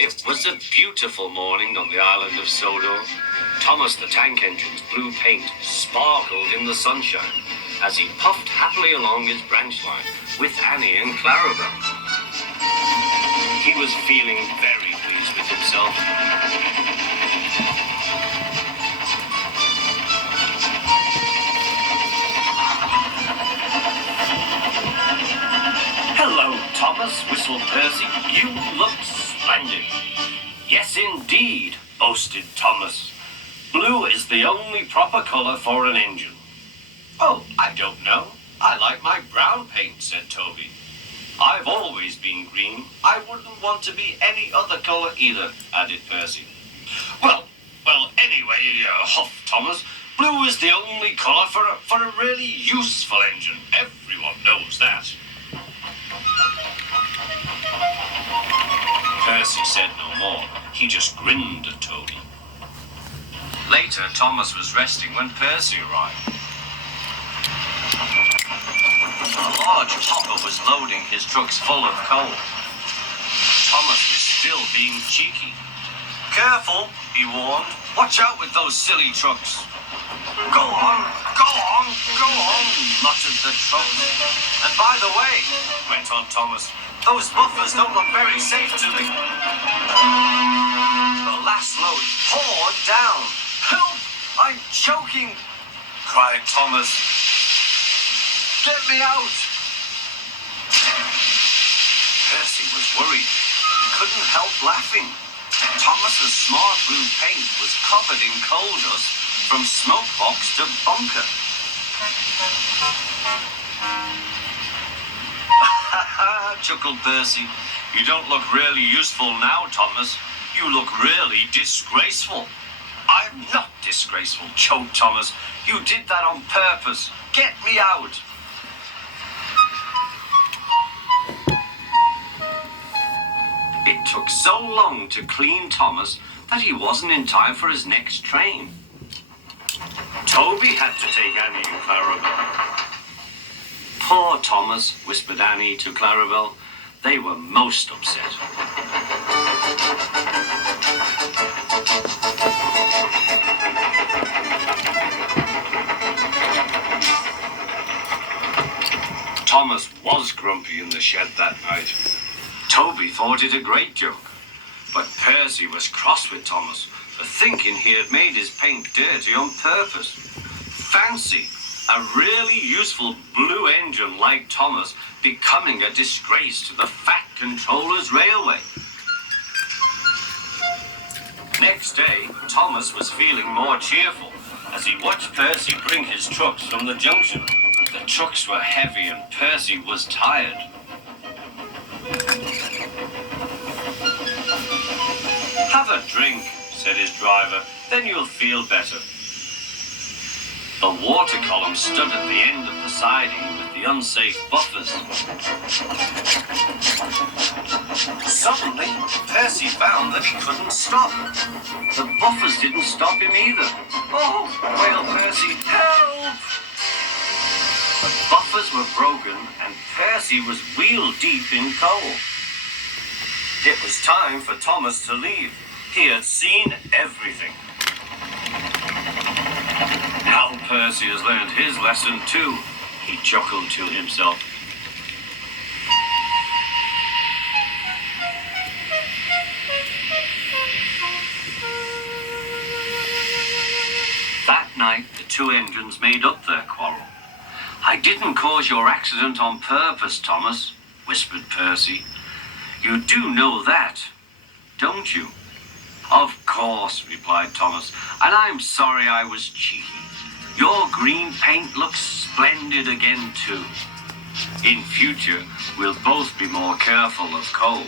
It was a beautiful morning on the island of Sodor. Thomas the Tank Engine's blue paint sparkled in the sunshine as he puffed happily along his branch line with Annie and Clarabel. He was feeling very pleased with himself. "Hello, Thomas," whistled Percy. "You look splendid." "Yes, indeed," boasted Thomas. "Blue is the only proper color for an engine." "Oh, I don't know. I like my brown paint," said Toby. "I've always been green. I wouldn't want to be any other color either," added Percy. Well, anyway, huffed Thomas, "blue is the only color for a really useful engine. Everyone knows that." Percy said no more. He just grinned at Toby. Later, Thomas was resting when Percy arrived. A large hopper was loading his trucks full of coal. Thomas was still being cheeky. "Careful," he warned. "Watch out with those silly trucks." Go on, muttered the truck. "And by the way," went on Thomas, "those buffers don't look very safe to me." The last load poured down. "Help! I'm choking!" cried Thomas. "Get me out!" Percy was worried. He couldn't help laughing. Thomas's smart blue paint was covered in coal dust from smoke box to bunker. "Ha ha," chuckled Percy. "You don't look really useful now, Thomas. You look really disgraceful." "I'm not disgraceful," choked Thomas. "You did that on purpose. Get me out." It took so long to clean Thomas that he wasn't in time for his next train. Toby had to take Annie and Clarabel. "Poor Thomas," whispered Annie to Clarabel. They were most upset. Thomas was grumpy in the shed that night. Toby thought it a great joke, but Percy was cross with Thomas for thinking he had made his paint dirty on purpose. Fancy a really useful blue engine like Thomas becoming a disgrace to the Fat Controller's Railway. Next day, Thomas was feeling more cheerful as he watched Percy bring his trucks from the junction. The trucks were heavy and Percy was tired. "Have a drink," said his driver, "then you'll feel better." The water column stood at the end of the siding with the unsafe buffers. Suddenly, Percy found that he couldn't stop. The buffers didn't stop him either. "Oh," wailed Percy, "help!" The buffers were broken and Percy was wheel-deep in coal. It was time for Thomas to leave. He had seen everything. "Now Percy has learned his lesson too," he chuckled to himself. That night, the two engines made up their quarrel. "I didn't cause your accident on purpose, Thomas," whispered Percy. "You do know that, don't you?" "Of course," replied Thomas, "and I'm sorry I was cheeky. Your green paint looks splendid again, too. In future, we'll both be more careful of coal."